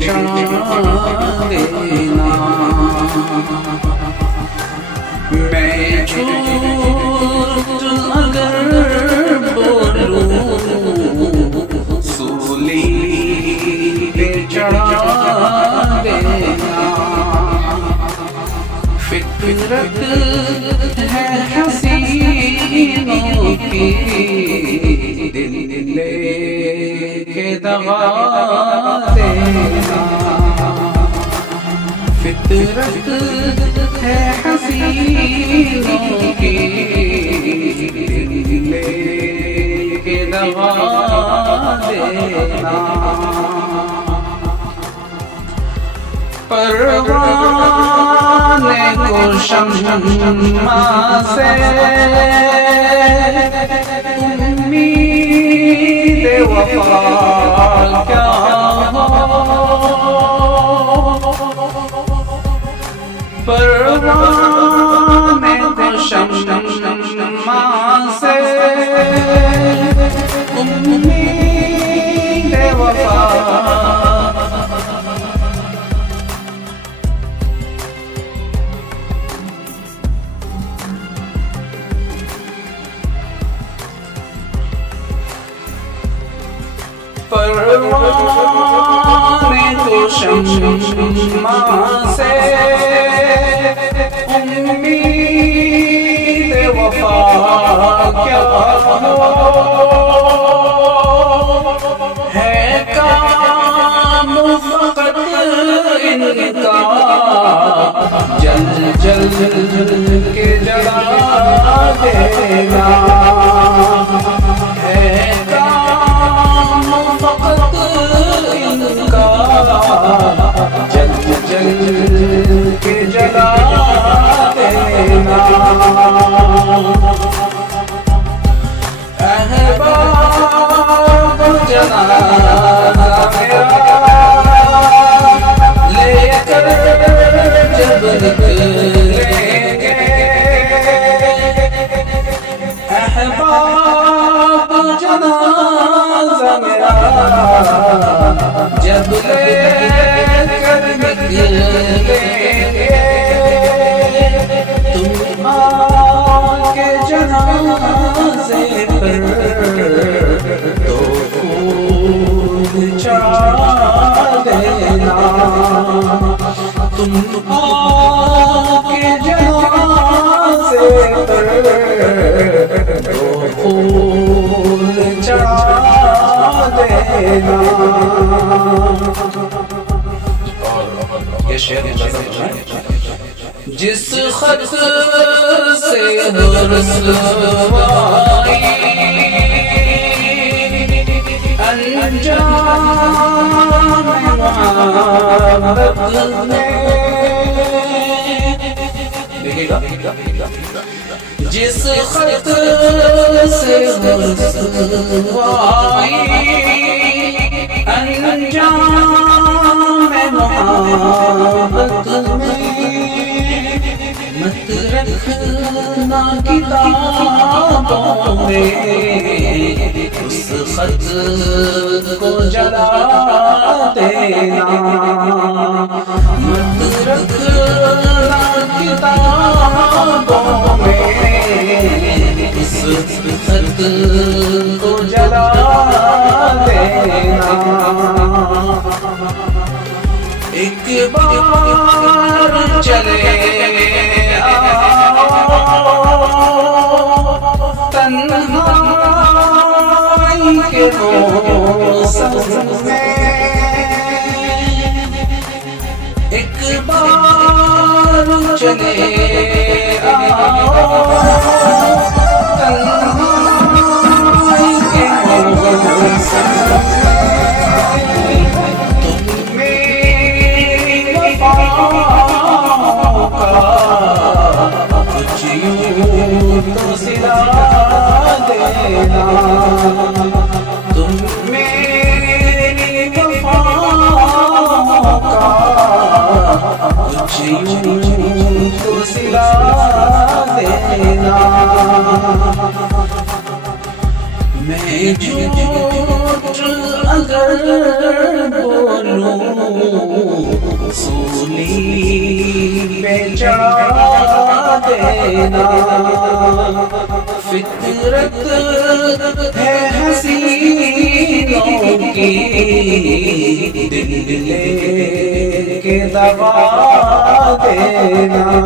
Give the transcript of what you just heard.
चढ़ा देना। मैं झूठ अगर बोलूं सूली पे चढ़ा देना। फितरत है हसीनों की दिल लेके दगा देना। फितरत है हसीनों की दिल लेके दगा देना। परवाने को शम्मा से उम्मीद वफा क्या हो। परवाने को शम्मा से उम्मीद वफा परवाने को शम्मा से उम्मीद वफा क्या हो। है काम फकत इनका जल जल के जला देना। है जल जल के जला देना। अहबाब जनाजा मेरा लेकर जब निकलेंगे। अहबाब जनाजा मेरा जब लेकर निकलेंगे। तुम आके जनाज़े पर तो फूल चढ़ा देना। तुम आके जनाज़े पर तो फूल चढ़ा देना। ये शेर जिस खत से हो रसवाई अंजाम मोहब्बत में। देखिएगा जिस खत से हो रसवाई अंजाम मोहब्बत में। मत रखना किताबों में उस खत को जला देना। मत रखना किताबों में उस खत को जला देना। एक बार चले तन्हाई के मौसम में। एक बार चले तन्हाई के मौसम तो सिला देना। तुम मेरी वफाओं का कुछ यूं तो सिला देना। मैं झूठ अगर बोलूं सूली पे चढ़ा देना। फितरत है हसीनों की, दिल लेके दबा देना।